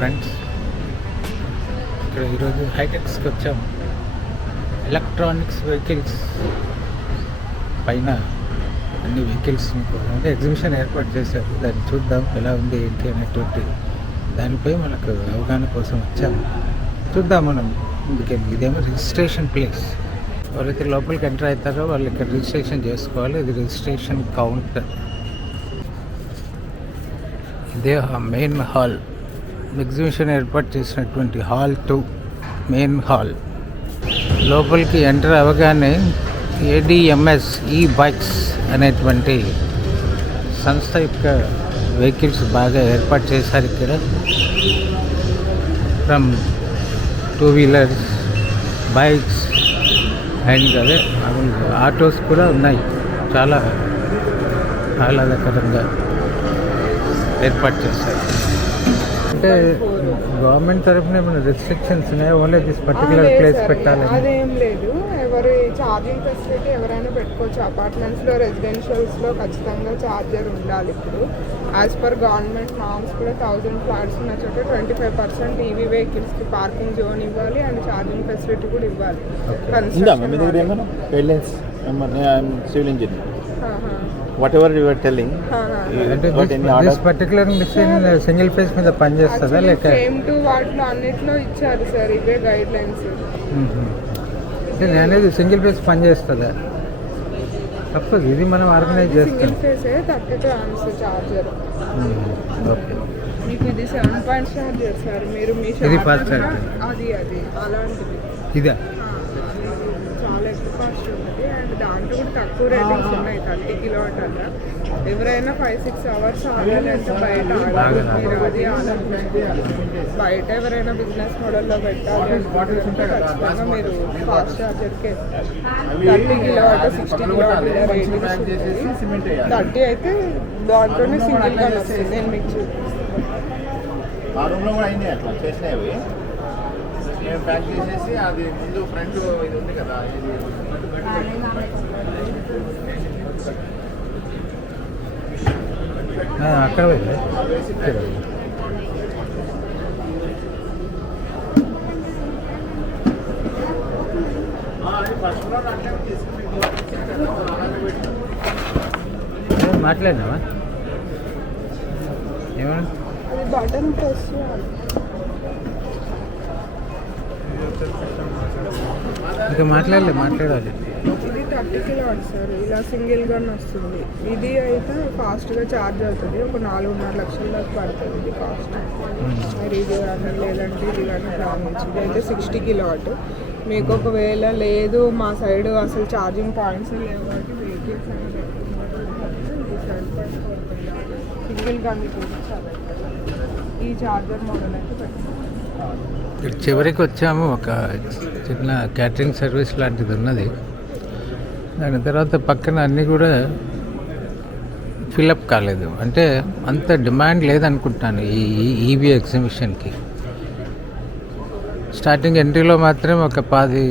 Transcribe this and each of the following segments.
Friends, ఇక్కడ ఈరోజు హైటెక్స్కి వచ్చాం. ఎలక్ట్రానిక్స్ వెహికల్స్ పైన అన్ని వెహికల్స్ అంటే ఎగ్జిబిషన్ ఏర్పాటు చేశారు. దాన్ని చూద్దాం ఎలా ఉంది ఏంటి అనేటువంటి దానిపై మనకు అవగాహన కోసం వచ్చాము. చూద్దాం మనం ముందుకెళ్ళి. ఇదేమో రిజిస్ట్రేషన్ ప్లేస్. ఎవరైతే లోపలికి ఎంటర్ అవుతారో వాళ్ళు ఇక్కడ రిజిస్ట్రేషన్ చేసుకోవాలి. ఇది రిజిస్ట్రేషన్ కౌంటర్. ఇదే మెయిన్ హాల్, ఎగ్జిబిషన్ ఏర్పాటు చేసినటువంటి హాల్ 2 మెయిన్ హాల్. లోపలికి ఎంటర్ అవ్వగానే ఏడిఎంఎస్ ఈ బైక్స్ అనేటువంటి సంస్థ యొక్క వెహికల్స్ బాగా ఏర్పాటు చేశారు ఇక్కడ. ఫ్రమ్ 2 వీలర్స్, బైక్స్ అండ్ అదే ఆటోస్ కూడా ఉన్నాయి. చాలా ఆహ్లాదకరంగా ఏర్పాటు చేశారు. అంటే గవర్నమెంట్ తరఫున ఏమైనా రిస్ట్రిక్షన్స్ ఉన్నాయా? ఓన్లీ దిస్ పర్టికులర్ ప్లేస్ పెట్టాలి అదేం లేదు. ఎవరి ఛార్జింగ్ ఫెసిలిటీ ఎవరైనా పెట్టుకోవచ్చు. అపార్ట్మెంట్స్లో, రెసిడెన్షియల్స్లో ఖచ్చితంగా ఛార్జర్ ఉండాలి. ఇప్పుడు యాజ్ పర్ గవర్నమెంట్ నామ్స్ కూడా 1000 ఫ్లాట్స్ ఉన్న చోట 25% ఈవీ వెహికల్స్కి పార్కింగ్ జోన్ ఇవ్వాలి అండ్ ఛార్జింగ్ ఫెసిలిటీ కూడా ఇవ్వాలి. whatever you were telling, this particular machine single phase మీద పనిచేస్తుందా లేక సేమ్ టు వాటిలో అన్నిట్లో ఇచ్చారు సార్ ఇవే గైడ్ లైన్స్. అనేది సింగిల్ ఫేస్ పనిచేస్తుందా? తప్పదు, ఇది మనం ఆర్గనైజ్ చేస్తాం. సింగిల్ ఫేసే 32 amps ఛార్జర్. ఓకే, మీకు ఇది 7 ఛార్జర్ సార్. మీరు మీ ఇది ఫాస్ట్ ఛార్జర్. అది అలాంటిది ఇదా? చాలా ఎక్కువ కాస్ట్ ఉంటుంది అండ్ దాంట్లో కూడా తక్కువ రేటింగ్స్ ఉన్నాయి. 30 కిలోవాట్ అలా. ఎవరైనా 5-6 అవర్స్ ఆగాలంటే బయట మీరు అది ఆలోచించాలి. బయట ఎవరైనా బిజినెస్ మోడల్లో పెట్టాలి అనుకుంటే ఖచ్చితంగా మీరు ఫాస్ట్ ఛార్జర్కే 30 కిలోవాట్ 60 కిలోవాట్ రేటింగ్స్ 30 అయితే దాంట్లోనే సింగిల్గా వస్తుంది. నేను మీకు చేసినవి మేము ప్యాక్ చేసేసి అది ముందు ఫ్రంట్ ఇది ఉంది కదా, అక్కడ మాట్లాడినావా? ఏమన్నా అది బటన్ ప్రెస్ చేయాలి. ఇంకా మాట్లాడాలి. ఇది 30 కిలోవాట్ సార్. ఇలా సింగిల్గా వస్తుంది. ఇది అయితే ఫాస్ట్గా ఛార్జ్ అవుతుంది. ఒక 4.5 లక్షల దాకా పడుతుంది ఇది కాస్ట్. మరి ఇది కానీ లేదంటే ఇది కానీ ప్రామించి ఇది అయితే 60 కిలోవాట్. మీకు ఒకవేళ లేదు మా సైడ్ అసలు ఛార్జింగ్ పాయింట్స్ లేవు కాబట్టి వెహికల్స్ అనేది సింగిల్గా మీకు ఈ ఛార్జర్ మోడల్ అయితే పెట్టుకోండి. చివరికి వచ్చాము. ఒక చిన్న క్యాటరింగ్ సర్వీస్ లాంటిది ఉన్నది. దాని తర్వాత పక్కన అన్నీ కూడా ఫిలప్ కాలేదు. అంటే అంత డిమాండ్ లేదనుకుంటాను ఈ ఈవీ ఎగ్జిబిషన్కి. స్టార్టింగ్ ఎంట్రీలో మాత్రం ఒక 10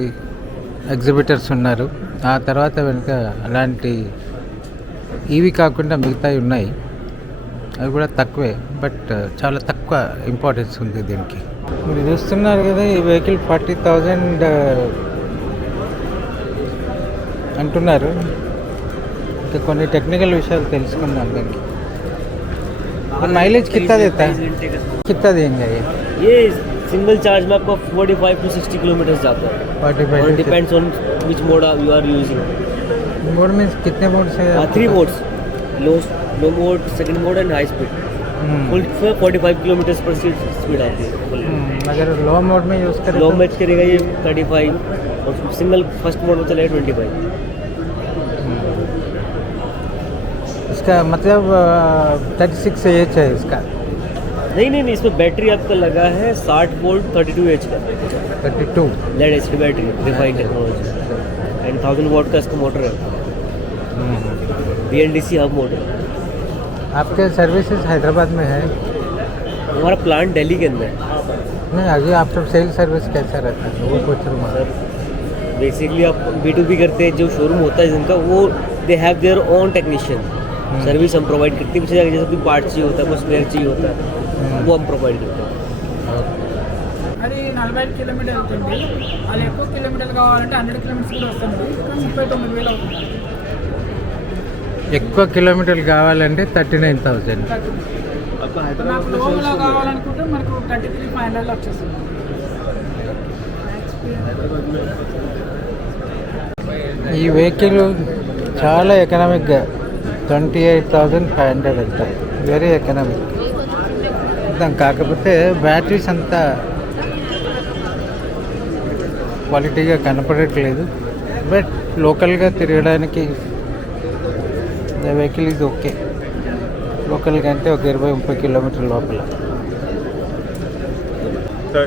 ఎగ్జిబిటర్స్ ఉన్నారు. ఆ తర్వాత వెనుక అలాంటి ఈవీ కాకుండా మిగతావి ఉన్నాయి. అవి కూడా తక్కువే, బట్ చాలా తక్కువ ఇంపార్టెన్స్ ఉంది దీనికి. మీరు చూస్తున్నారు కదా, ఈ వెహికల్ 40,000 అంటున్నారు. ఇంకా కొన్ని టెక్నికల్ విషయాలు తెలుసుకున్నాం దానికి. మైలేజ్ कितना देता है? कितना देंगे ये सिंगल चार्ज में आपको 45 to 60 किलोमीटर जाता है. 45 depends on which mode you are using. Mode में कितने मोड से? 3 modes, low mode, second mode and high speed. Full 45 kilometre पर स्पीड आती है. अगर लो मोड में यूज़ करें, लो में करेगा ये 35 और सिंगल फर्स्ट मोड में चलेगा 25. इसका मतलब 36 एच है इसका? नहीं, इसमें बैटरी आपका लगा है 60 वोल्ट 32 एच का. 32 लेड एच की battery, refine technology and 1000 volt का इसका मोटर है. BLDC hub motor. आपके सर्विसेज हैदराबाद में है? हमारा प्लांट दिल्ली के अंदर है. नहीं, आगे आपका सेल सर्विस कैसा रहता है वो पूछ रहा हूँ. बेसिकली आप B2B करते हैं. जो शोरूम होता है जिनका, वो they have their own technician. Service हम प्रोवाइड करते हैं. जैसे कोई पार्ट चाहिए होता है, कोई स्पेयर चाहिए होता है, वो हम प्रोवाइड करते हैं. అది 45 కిలోమీటర్ అవుతుంది. వాళ్ళు ఎక్కువ కిలోమీటర్లు కావాలంటే 100 కిలోమీటర్స్ కూడా వస్తుంది. 39,000 అవుతుంది. ఎక్కువ కిలోమీటర్లు కావాలంటే 39,000. నాకు లోన్లో కావాలనుకుంటే మనకు 33,500 వచ్చేస్తుంది. ఈ వెహికల్ చాలా ఎకనామిక్గా 28,500 అంట, వెరీ ఎకనామిక్. దాని కాకపోతే బ్యాటరీస్ అంతా క్వాలిటీగా కనపడట్లేదు, బట్ లోకల్గా తిరగడానికి వెహికల్ ఇది ఓకే. లోకల్గా అంటే ఒక 20-30 కిలోమీటర్ల లోపల.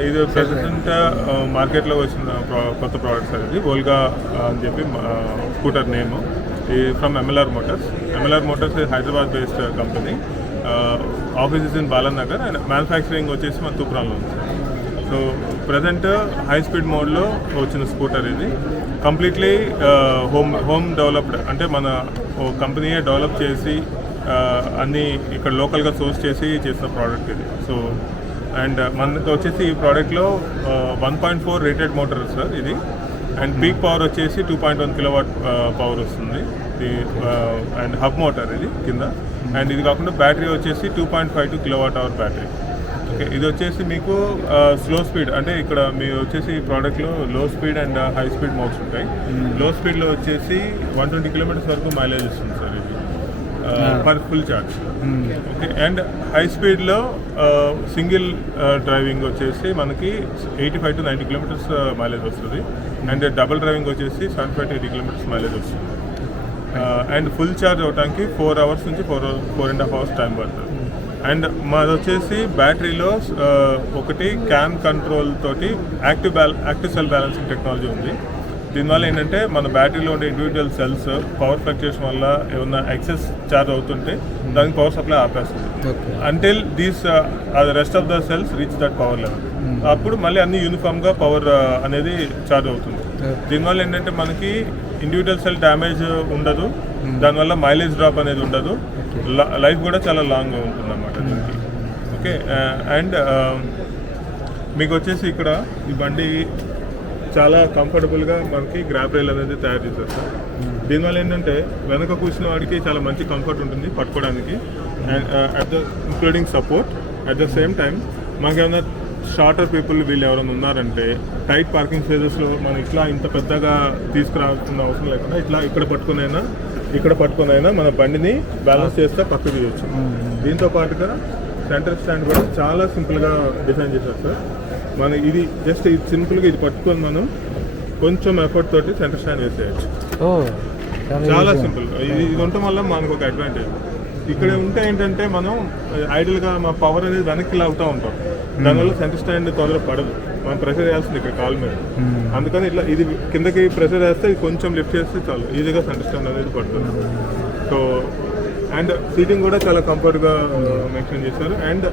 ఇది ప్రెసెంట్ మార్కెట్లో వచ్చిన కొత్త ప్రోడక్ట్ సార్. ఇది వోల్గా అని చెప్పి స్కూటర్ నేమ్. ఇది from MLR Motors. MLR Motors is Hyderabad based company. Office is in Balanagar and manufacturing వచ్చేసి మన తూప్రాన్లో ఉంది sir. So present high speed మోడ్లో వచ్చిన స్కూటర్ ఇది. కంప్లీట్లీ హోమ్ డెవలప్డ్, అంటే మన కంపెనీయే డెవలప్ చేసి అన్నీ ఇక్కడ లోకల్గా సోర్స్ చేసి చేసిన ప్రోడక్ట్ ఇది. సో అండ్ మనకి వచ్చేసి ఈ ప్రోడక్ట్లో 1.4 రేటెడ్ మోటార్ సార్ ఇది. అండ్ పీక్ పవర్ వచ్చేసి 2.1 కిలోవాట్ పవర్ వస్తుంది. అండ్ హబ్ మోటార్ ఇది కింద. అండ్ ఇది కాకుండా బ్యాటరీ వచ్చేసి 2.52 కిలోవాట్ అవర్ బ్యాటరీ. ఓకే, ఇది వచ్చేసి మీకు స్లో స్పీడ్, అంటే ఇక్కడ మీరు వచ్చేసి ఈ ప్రోడక్ట్లో లో speed and high speed modes ఉంటాయి. లో స్పీడ్లో వచ్చేసి 120 కిలోమీటర్స్ వరకు మైలేజ్ ఇస్తుంది సార్ ఇది per full charge. Okay, and high స్పీడ్లో సింగిల్ డ్రైవింగ్ వచ్చేసి మనకి 85 to 90 కిలోమీటర్స్ మైలేజ్ వస్తుంది. అండ్ డబుల్ డ్రైవింగ్ వచ్చేసి 75 to 80 కిలోమీటర్స్ మైలేజ్ వస్తుంది. అండ్ ఫుల్ ఛార్జ్ అవడానికి 4 hours నుంచి 4.5 hours టైం పడుతుంది. అండ్ మాది వచ్చేసి బ్యాటరీలో ఒకటి క్యాన్ కంట్రోల్ తోటి యాక్టివ్ సెల్ బ్యాలెన్సింగ్ టెక్నాలజీ ఉంది. దీనివల్ల ఏంటంటే మన బ్యాటరీలో ఉండే ఇండివిజువల్ సెల్స్ పవర్ ఫ్లక్చుయేషన్ వల్ల ఏమన్నా ఎక్సెస్ ఛార్జ్ అవుతుంటే దానికి పవర్ సప్లై ఆపేస్తుంది until these rest of the cells reach that power level. అప్పుడు మళ్ళీ అన్ని యూనిఫామ్గా పవర్ అనేది ఛార్జ్ అవుతుంది. దీనివల్ల ఏంటంటే మనకి ఇండివిజువల్ సెల్ డ్యామేజ్ ఉండదు, దానివల్ల మైలేజ్ డ్రాప్ అనేది ఉండదు, లైఫ్ కూడా చాలా లాంగ్ ఉంటుంది అన్నమాట దీనికి. ఓకే, అండ్ మీకు వచ్చేసి ఇక్కడ ఈ బండి చాలా కంఫర్టబుల్గా మనకి గ్రాబ్ రైల్ అనేది తయారు చేశారు సార్. దీనివల్ల ఏంటంటే వెనక కూర్చున్న వాడికి చాలా మంచి కంఫర్ట్ ఉంటుంది పట్టుకోవడానికి, and at the including support. At the same time మనకి ఏమైనా షార్టర్ పీపుల్ వీళ్ళు ఎవరైనా ఉన్నారంటే టైట్ పార్కింగ్ స్పేసెస్లో మనం ఇట్లా ఇంత పెద్దగా తీసుకురావాల్సిన అవసరం లేకుండా ఇట్లా ఇక్కడ పట్టుకునైనా మన బండిని బ్యాలెన్స్ చేస్తే పక్కకు తీయచ్చు. దీంతో పాటుగా సెంటర్ స్టాండ్ కూడా చాలా సింపుల్గా డిజైన్ చేశారు సార్. మన ఇది జస్ట్ ఇది సింపుల్గా ఇది పట్టుకొని మనం కొంచెం ఎఫర్ట్ తోటి సెంటర్ స్టాండ్ వేసేయచ్చు. చాలా సింపుల్. ఇది ఉండటం వల్ల మనకు ఒక అడ్వాంటేజ్. ఇక్కడ ఉంటే ఏంటంటే మనం ఐడియల్గా మా పవర్ అనేది వెనక్కి లాగుతూ ఉంటాం, దానివల్ల సెంటర్ స్టాండ్ తొందరగా పడదు, మనం ప్రెషర్ వేస్తుంది ఇక్కడ కాల్ మీద. అందుకని ఇట్లా ఇది కిందకి ప్రెషర్ వేస్తే కొంచెం లిఫ్ట్ చేస్తే చాలు ఈజీగా సెంటర్ స్టాండ్ అనేది పడుతుంది. సో అండ్ సీటింగ్ కూడా చాలా కంఫర్ట్గా మెన్షన్ చేశారు. అండ్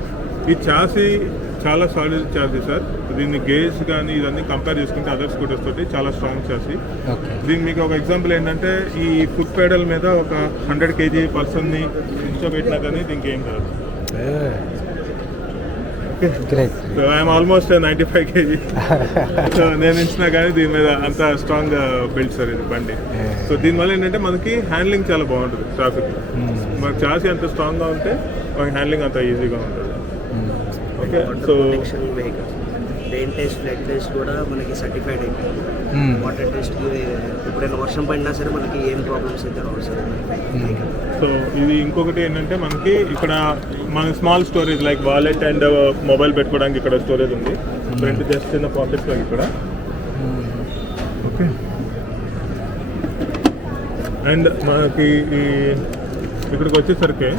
ఈ చాసీ చాలా సాలిడ్ చాసీ సార్. దీన్ని గేజ్ కానీ ఇదన్నీ కంపేర్ చేసుకుంటే అదర్ స్కూటర్స్ తోటి చాలా స్ట్రాంగ్ చాసీ. దీనికి మీకు ఒక ఎగ్జాంపుల్ ఏంటంటే ఈ ఫుట్ పెడల్ మీద ఒక 100 kg పర్సన్ని నిల్చోబెట్టినా కానీ దీనికి ఏం కాదు. So I'm almost 95 kg. So నేను ఇచ్చినా కానీ దీని మీద అంత స్ట్రాంగ్ బిల్డ్ సార్ ఇది బండి. సో దీనివల్ల ఏంటంటే మనకి హ్యాండ్లింగ్ చాలా బాగుంటుంది ట్రాఫిక్. మనకి చాసీ అంత స్ట్రాంగ్గా ఉంటే మనకి హ్యాండ్లింగ్ అంత ఈజీగా ఉంటుంది. Okay, so rain test, flood test కూడా మనకి సర్టిఫైడ్ అయిపోయింది. వాటర్ టెస్ట్ ఎప్పుడైనా వర్షం పడినా సరే మనకి ఏం ప్రాబ్లమ్స్ అయితే రావు సార్. సో ఇది ఇంకొకటి ఏంటంటే మనకి ఇక్కడ మన small storage like wallet and mobile పెట్టుకోవడానికి ఇక్కడ స్టోరేజ్ ఉంది. ఫ్రంట్ జస్ట్ చిన్న పాకెట్స్ ఇక్కడ. ఓకే, అండ్ మనకి ఈ ఇక్కడికి వచ్చేసరికి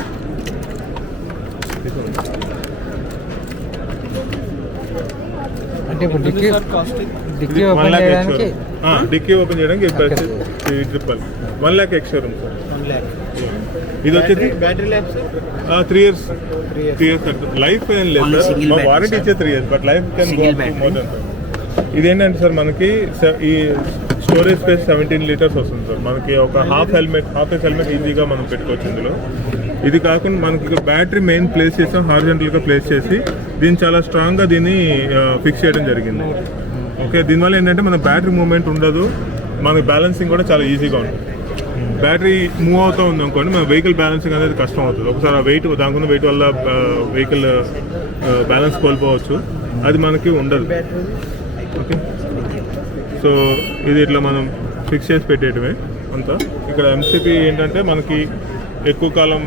అంటే ఇప్పుడు డిక్కీ డిక్కీ ఓపెన్ చేయడానికి triple 1 lakh extra room sir. 1 lakh. ఇది వచ్చేసి battery life sir 3 years. Life ఏం లేదు సార్, మా వారంటీ ఇచ్చే 3 years, but life can go more than. ఇదేంటంటే సార్ మనకి ఈ స్టోరేజ్ స్పేస్ 17 లీటర్స్ వస్తుంది సార్. మనకి ఒక హాఫ్ హెల్మెట్ ఈజీగా మనం పెట్టుకోవచ్చు ఇందులో. ఇది కాకుండా మనకి బ్యాటరీ మెయిన్ ప్లేస్ చేసాం, హారిజంటల్గా ప్లేస్ చేసి దీన్ని చాలా స్ట్రాంగ్గా దీన్ని ఫిక్స్ చేయడం జరిగింది. ఓకే, దీనివల్ల ఏంటంటే మన బ్యాటరీ మూవ్మెంట్ ఉండదు, మనకి బ్యాలెన్సింగ్ కూడా చాలా ఈజీగా ఉంటుంది. బ్యాటరీ మూవ్ అవుతూ ఉంది అనుకోండి, మన వెహికల్ బ్యాలెన్సింగ్ అనేది కష్టం అవుతుంది. ఒకసారి ఆ వెయిట్, దానికున్న వెయిట్ వల్ల వెహికల్ బ్యాలెన్స్ కోల్పోవచ్చు, అది మనకి ఉండదు. ఓకే, సో ఇది ఇట్లా మనం ఫిక్స్ చేసి పెట్టేయటమే అంతా. ఇక్కడ ఎంసీపీ ఏంటంటే మనకి ఎక్కువ కాలం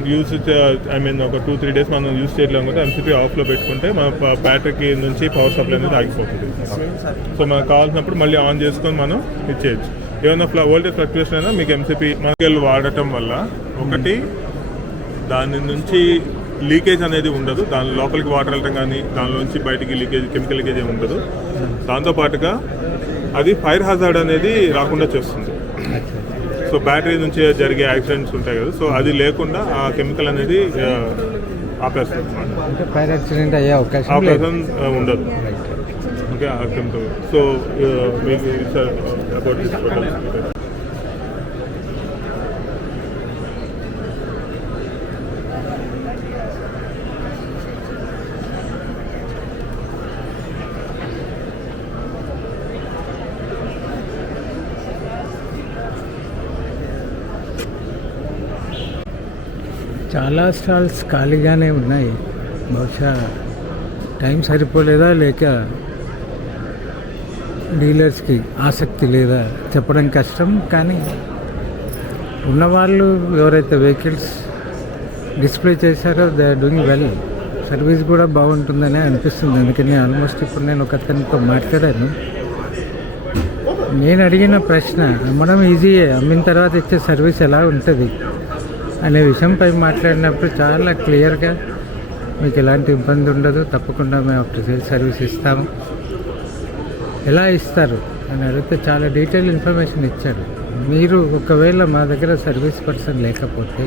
ఒక 2-3 డేస్ మనం యూజ్ చేయలేము కదా, ఎంసీపీ ఆఫ్లో పెట్టుకుంటే మన బ్యాటరీకి నుంచి పవర్ సప్లై అనేది ఆగిపోతుంది. సో మనకు కావాల్సినప్పుడు మళ్ళీ ఆన్ చేసుకొని మనం ఇచ్చేయచ్చు. ఏమైనా వోల్టేజ్ ఫ్లక్చుయేషన్ అయినా మీకు ఎంసీపీ మనకి వాడటం వల్ల ఒకటి దాని నుంచి లీకేజ్ అనేది ఉండదు, దాని లోపలికి వాటర్ వెళ్ళటం కానీ దానిలోంచి బయటికి లీకేజ్, కెమికల్ లీకేజ్ ఏమి ఉండదు. దాంతోపాటుగా అది ఫైర్ హజార్డ్ అనేది రాకుండా చేస్తుంది. సో బ్యాటరీ నుంచి జరిగే యాక్సిడెంట్స్ ఉంటాయి కదా, సో అది లేకుండా ఆ కెమికల్ అనేది ఆపేస్తుంది అన్నమాట. ఫైర్ యాక్సిడెంట్ అయ్యే అవకాశం ఉండదు. ఓకే, ఆ కెమికల్. సో మీకు అబౌట్ దిస్ ప్రొడక్ట్. చాలా స్టాల్స్ ఖాళీగానే ఉన్నాయి. బహుశా టైం సరిపోలేదా లేక డీలర్స్కి ఆసక్తి లేదా చెప్పడం కష్టం. కానీ ఉన్నవాళ్ళు ఎవరైతే వెహికల్స్ డిస్ప్లే చేశారో they are doing well. Service కూడా బాగుంటుందని అనిపిస్తుంది. అందుకని ఆల్మోస్ట్ ఇప్పుడు నేను ఒక అతనితో మాట్లాడాను. నేను అడిగిన ప్రశ్న, అమ్మడం ఈజీయే, అమ్మిన తర్వాత ఇచ్చే సర్వీస్ ఎలా ఉంటుంది అనే విషయంపై మాట్లాడినప్పుడు చాలా క్లియర్గా మీకు ఎలాంటి ఇబ్బంది ఉండదు, తప్పకుండా మేము ఆఫ్టర్ సేల్ సర్వీస్ ఇస్తాము, ఎలా ఇస్తారు అని అడిగితే చాలా డీటెయిల్ ఇన్ఫర్మేషన్ ఇచ్చాడు. మీరు ఒకవేళ మా దగ్గర సర్వీస్ పర్సన్ లేకపోతే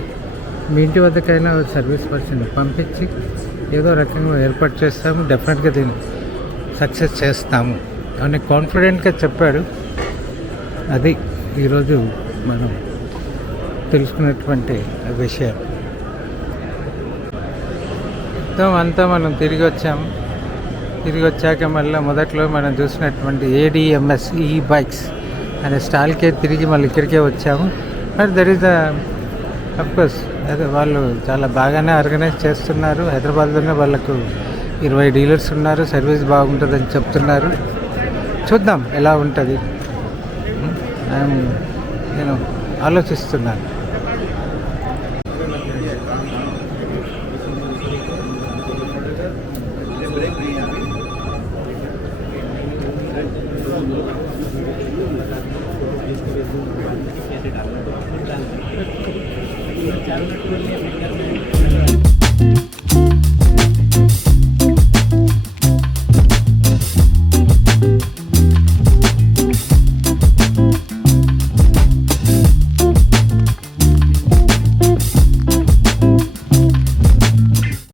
మీ ఇంటి వద్దకైనా సర్వీస్ పర్సన్ పంపించి ఏదో రకంగా ఏర్పాటు చేస్తాము, డెఫినెట్గా దీన్ని సక్సెస్ చేస్తాము అని కాన్ఫిడెంట్గా చెప్పాడు. అది ఈరోజు మనం తెలుసుకున్నటువంటి విషయం. అంతా మనం తిరిగి వచ్చాక మళ్ళీ మొదట్లో మనం చూసినటువంటి ADMS ఈ బైక్స్ అనే స్టాల్కే తిరిగి మళ్ళీ ఇక్కడికే వచ్చాము. బట్ దట్ ఈస్ అఫ్కోర్స్ అదే వాళ్ళు చాలా బాగానే ఆర్గనైజ్ చేస్తున్నారు. హైదరాబాద్లోనే వాళ్ళకు 20 డీలర్స్ ఉన్నారు, సర్వీస్ బాగుంటుందని చెప్తున్నారు. చూద్దాం ఎలా ఉంటుంది. నేను ఆలోచిస్తున్నాను.